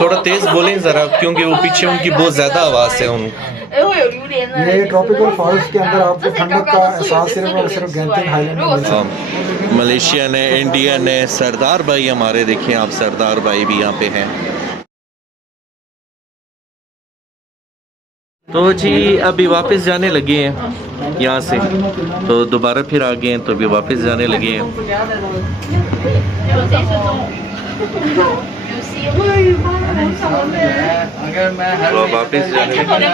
थोड़ा तेज बोलें जरा, क्योंकि वो पीछे उनकी बहुत ज्यादा आवाज है उन। ये ट्रॉपिकल फॉरेस्ट के अंदर आपको ठंडक का एहसास सिर्फ और सिर्फ गेंटिंग हाईलैंड में मिल सकता है। मलेशियन है, इंडियन है, सरदार भाई हमारे, देखें आप सरदार भाई भी यहाँ पे हैं। तो जी अभी वापस जाने लगे हैं यहाँ से, तो दोबारा फिर आ गए हैं, तो अभी वापस जाने लगे हैं। तो वापस जाने लगे।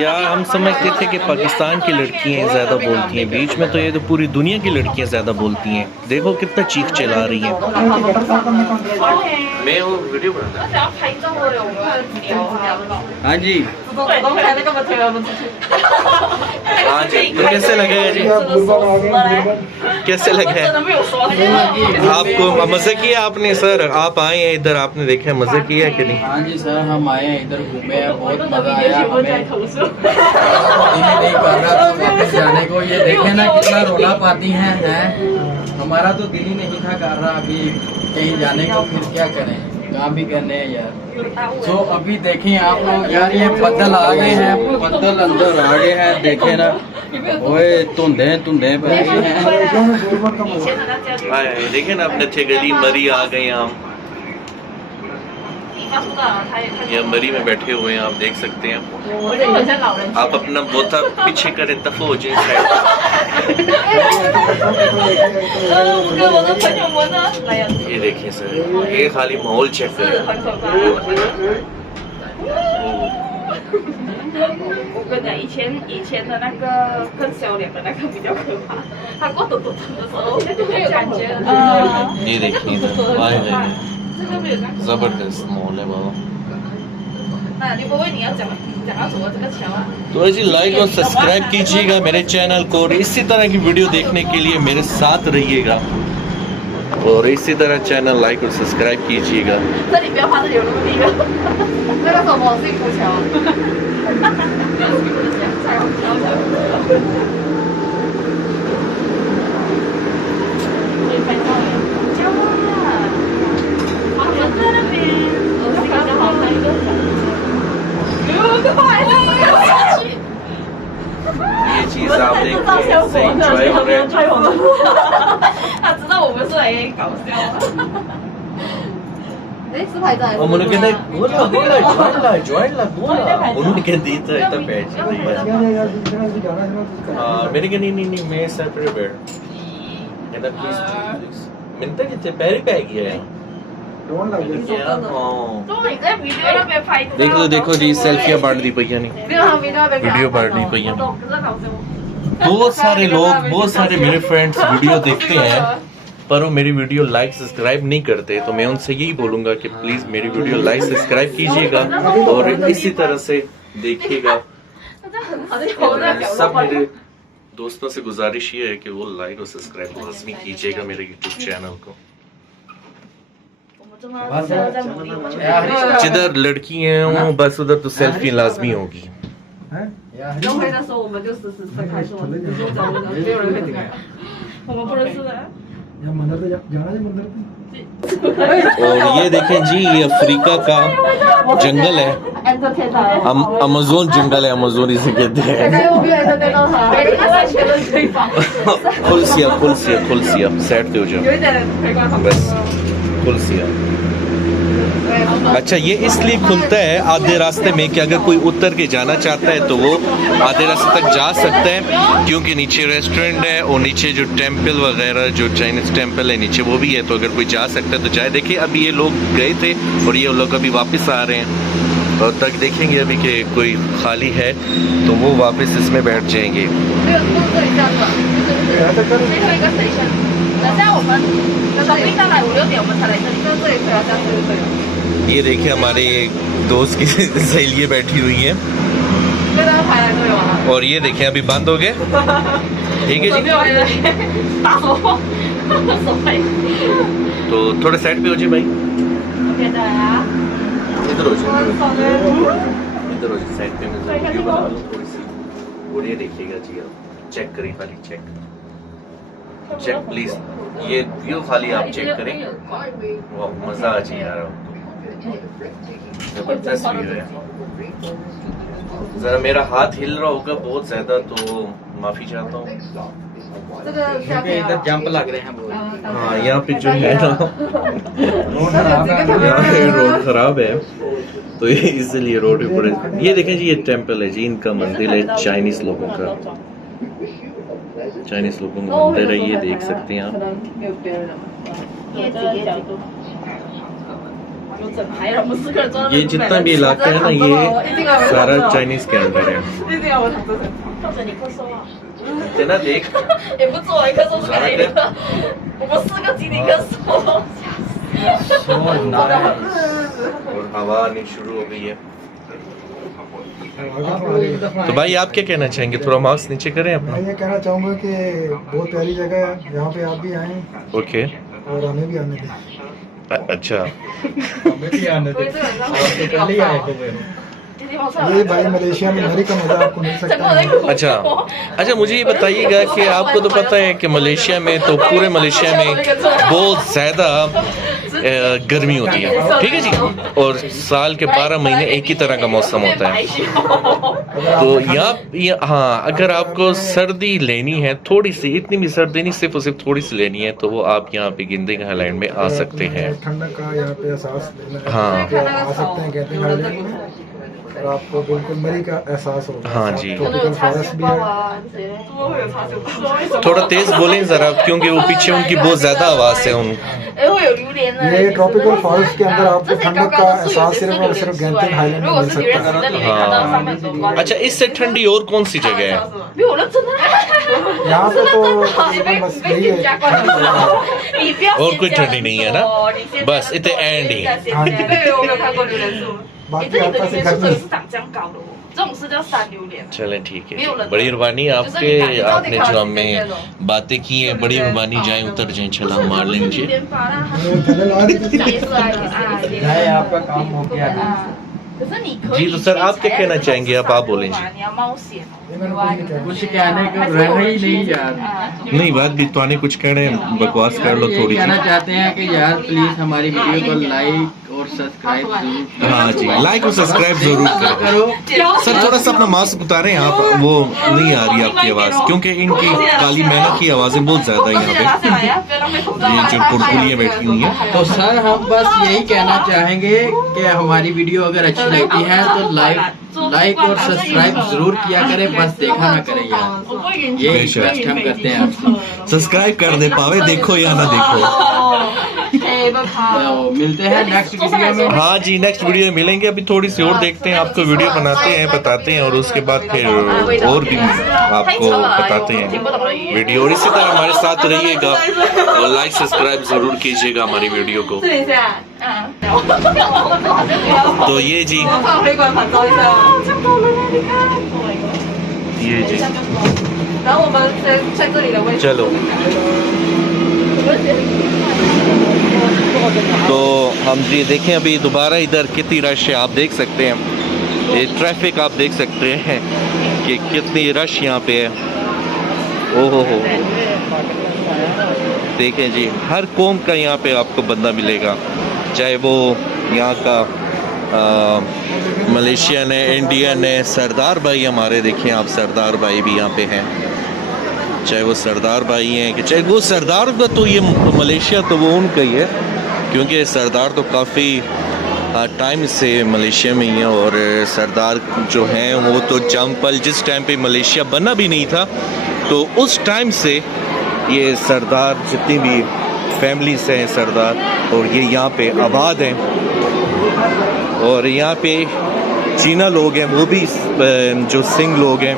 यार हम समझते थे कि पाकिस्तान की लड़कियाँ ज़्यादा बोलती हैं, बीच में तो ये तो पूरी दुनिया की लड़कियाँ ज़्यादा बोलती हैं। देखो कितना चीख चिल्ला रही हैं। मैं वो वीडियो बना। हाँ जी हाँ जी, तो कैसे लगे जी? कैसे लगे आपको? मज़े किया आपने सर? आप आए हैं इधर, आपने देखा मज़े किया कि नहीं? हाँ जी सर, हम आए हैं इधर, घूमे हैं, बहुत मजा आया हमें। नहीं कर रहा था वापस जाने को। ये देखे ना कितना रोना पाती हैं। हमारा तो दिल ही नहीं था कर रहा अभी कहीं जाने को, फिर क्या करें, काम भी करने हैं यार। तो अभी देखें आप लोग यार, ये बदल आ गए हैं, बदल अंदर आ गए हैं, देखे ना, ओए धुंधे धुंधे पे हैं। देखे ना अपने थे गली मरी आ गए हम, ये मरी में बैठे हुए हैं, आप देख सकते हैं। आप अपना बोता पीछे करें तब हो जाए। ये देखिए सर, ये खाली माहौल चेक करें। 我跟你讲，以前的那个更小脸的那个比较可怕，他过抖抖抖的时候就有感觉。ये देखिए इधर, वाह जबरदस्त माहौल है बाबा। 那你不会你要讲到什么这个桥啊？ तो ऐसे लाइक और सब्सक्राइब कीजिएगा मेरे चैनल को, और इसी तरह की वीडियो देखने के लिए मेरे साथ रहिएगा, और इसी तरह चैनल लाइक और सब्सक्राइब कीजिएगा। 这里不要怕，这里有陆地的，那个什么幸福桥。太好笑了。可以拍照耶！交啊！我们在那边，我们刚好拍一个小。可怕！下去。 ये चीज आप देखते हैं, सही एंजॉय हो रहे हैं। 他知道我们是来搞笑的。哎，是拍照还是？ उन्होंने कहते बोला ज्वाइन ला बोला, उन्होंने कह दी तो इतना बैठ मेरे के नहीं मैं सेपरेट बैठ कहता प्लीज मिनट कितने पैर पै गया है। देखो जी सेल्फियां बांट दी भैया ने, वीडियो बांट दी भैया ने। बहुत सारे लोग, बहुत सारे मेरे फ्रेंड्स वीडियो देखते हैं पर वो मेरी वीडियो लाइक सब्सक्राइब नहीं करते, तो मैं उनसे यही बोलूंगा कि प्लीज मेरी वीडियो लाइक सब्सक्राइब कीजिएगा और इसी तरह से देखिएगा। सब मेरे दोस्तों से गुजारिश ये है कि वो लाइक और सब्सक्राइब लाजमी कीजिएगा मेरे यूट्यूब चैनल को। जिधर लड़की हैं बस उधर तो सेल्फी लाजमी होगी। 融会的时候我们就时时分开说，你就找我，没有人会进来，我们不认识的。 और ये देखें जी, ये अफ्रीका का जंगल है, अमेज़न जंगल है, अमेज़न इसे कहते हैं। खुल सिया सेट पे हो जाओ बस, खुल सिया। अच्छा ये इसलिए खुलता है आधे रास्ते में कि अगर कोई उतर के जाना चाहता है तो वो आधे रास्ते तक जा सकता है, क्योंकि नीचे रेस्टोरेंट है और नीचे जो टेंपल वगैरह जो चाइनीज टेंपल है नीचे वो भी है, तो अगर कोई जा सकता है तो जाए। देखिए अभी ये लोग गए थे और ये लोग अभी वापस आ रहे हैं, और तक देखेंगे अभी कि कोई खाली है तो वो वापस इसमें बैठ जाएंगे। ये देखिए हमारे दोस्त की सहेलियाँ बैठी हुई हैं, और ये देखें अभी बंद हो गए। ठीक है जी, तो थोड़े साइड पे हो जाए भाई, इधर हो जाए, इधर हो जाए साइड पे, मैं वीडियो बना लूँ थोड़ी सी। और ये देखिएगा जी, आप चेक करें, खाली चेक प्लीज, ये व्यू खाली आप चेक करें, वाह मजा आ जाए यार आपको। जबरदस्त व्यू है। जरा मेरा हाथ हिल रहा होगा बहुत ज्यादा तो माफी चाहता हूँ। 这个下 क्योंकि 面 इधर जंप लग रहे हैं बहुत। हाँ यहाँ पे जो है ना यहाँ रोड खराब है तो ये इसलिए रोड के ऊपर। ये देखें जी, ये टेंपल है जी, इनका मंदिर है चाइनीज लोगों का। चाइनीज लोगों का मंदिर है, ये देख सकते हैं आप। 椰子椰子。有整排人，我们4个人坐在那 ये 边。 जितना भी इलाका है ना ये सारा चाइनीज के अंदर है। 一定要我躺这层，或者你咳嗽啊， ना देख 也不做，咳嗽是可以的。我们4个集体咳嗽。 और हवा आनी शुरू हो गई है। तो भाई आप क्या कहना चाहेंगे? थोड़ा मास्क नीचे करें अपना। मैं ये कहना चाहूँगा कि बहुत प्यारी जगह है, यहाँ पे आप भी आएँ ओके, और हमें भी आने दें। अच्छा। हमें भी आने दे। आप तो कल ही आए थे। ये भाई मलेशिया में मरी का मजा आपको मिल सकता है। अच्छा अच्छा, मुझे ये बताइएगा कि आपको तो पता है कि मलेशिया में तो पूरे मलेशिया में बहुत ज़्यादा गर्मी होती है, ठीक है जी, और साल के 12 महीने एक ही तरह का मौसम होता है। तो यहाँ हाँ, अगर आपको सर्दी लेनी है थोड़ी सी, इतनी भी सर्दी नहीं, सिर्फ और सिर्फ थोड़ी सी लेनी है तो वो आप यहाँ पे गिंदिंग आइलैंड में आ सकते हैं। ठंडक का यहाँ पे एहसास लेना है, हाँ। कि आप आ सकते हैं गिंदिंग आइलैंड में और आपको बिल्कुल मरी का एहसास होगा। हाँ जी। ट्रॉपिकल फॉरेस्ट भी है। थोड़ा तेज बोलें जरा, क्योंकि वो पीछे उनकी बहुत ज्यादा आवाज़ है उन। ये ट्रॉपिकल फॉरेस्ट के अंदर आपको ठंडक का एहसास सिर्फ और सिर्फ गेंटिंग हाईलैंड में मिल सकता है। अच्छा, इससे ठंडी और कौन सी जगह है? यहाँ पे तो तकरीबन बस यही है। और कोई ठंडी नहीं है ना, बस इतने एंड ही। हाँ जी। बाकी आपका से घर में 这种是叫山榴莲。 चलें ठीक है, बड़ी मेहरबानी आपके, आपने जो हमें बातें की हैं बड़ी मेहरबानी। जाए उतर जाए, छलांग मार लें नीचे। है आपका काम हो गया। 可是你可以 जी तो सर आप क्या कहना चाहेंगे? अब आप बोलें जी। 你要冒险。 कुछ कहने को रह ही नहीं यार। नहीं, बात भी तो आने कुछ कहने, बकवास कर लो ये थोड़ी कहना सी। चाहते हैं कि यार प्लीज हमारी वीडियो को लाइक और सब्सक्राइब जरूर हाँ जी, लाइक और सब्सक्राइब जरूर करें। करो। सर थोड़ा सा अपना मास्क उतारें आप, वो नहीं आ रही आपकी आवाज़, क्योंकि इनकी काली मैना की आवाज़ें बहुत ज़्यादा हैं यहाँ पे, ये जो कुड़कुलियाँ बैठी हुई हैं। तो सर हम बस यही कहना चाहेंगे कि हमारी वीडियो अगर अच्छी लगती है तो लाइक और सब्सक्राइब जरूर किया करें, बस देखा ना करें यार। ये बेशक। रिक्वेस्ट हम करते हैं आपसे। सब्सक्राइब कर दे पावे, देखो या ना देखो। तो मिलते हैं नेक्स्ट वीडियो में। हाँ जी, नेक्स्ट वीडियो में मिलेंगे। अभी थोड़ी सी और देखते हैं, आपको वीडियो बनाते हैं, बताते हैं, और उसके बाद फिर और भी आपको बताते हैं वीडियो। और इसी तरह हमारे साथ रहिएगा और लाइक सब्सक्राइब जरूर कीजिएगा हमारी वीडियो को। तो ये जी, ये जी, 然后我们在这里的位置。 चलो। तो हम जी देखें अभी दोबारा इधर कितनी रश है, आप देख सकते हैं। ये ट्रैफिक आप देख सकते हैं कि कितनी रश यहाँ पे है। ओहो हो, देखें जी, हर कौम का यहाँ पे आपको बंदा मिलेगा, चाहे वो यहाँ का मलेशियन है, इंडियन है। सरदार भाई हमारे देखें आप, सरदार भाई भी यहाँ पे हैं, चाहे वो सरदार भाई हैं कि चाहे वो सरदार का, तो ये मलेशिया तो वो उनका ही है, क्योंकि सरदार तो काफ़ी टाइम से मलेशिया में ही है। और सरदार जो हैं वो तो जंपल जिस टाइम पे मलेशिया बना भी नहीं था, तो उस टाइम से ये सरदार जितनी भी फैमिलीज हैं सरदार, और ये यहाँ पे आबाद हैं। और यहाँ पे चीना लोग हैं, वो भी जो सिंह लोग हैं,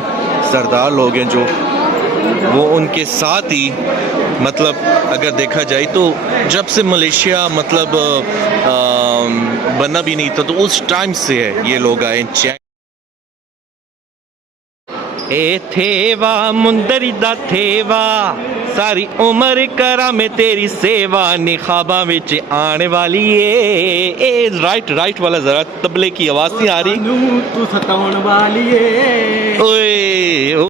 सरदार लोग हैं, जो वो उनके साथ ही, मतलब अगर देखा जाए तो जब से मलेशिया मतलब बना भी नहीं था, तो उस टाइम से है ये लोग आए। ए थेवा मुंदरी दा थेवा, सारी उम्र करा मैं तेरी सेवा, निखाबा विच आने वाली ए राइट वाला जरा तबले की आवाज नहीं आ रही। तू सताउन वाली है। ओए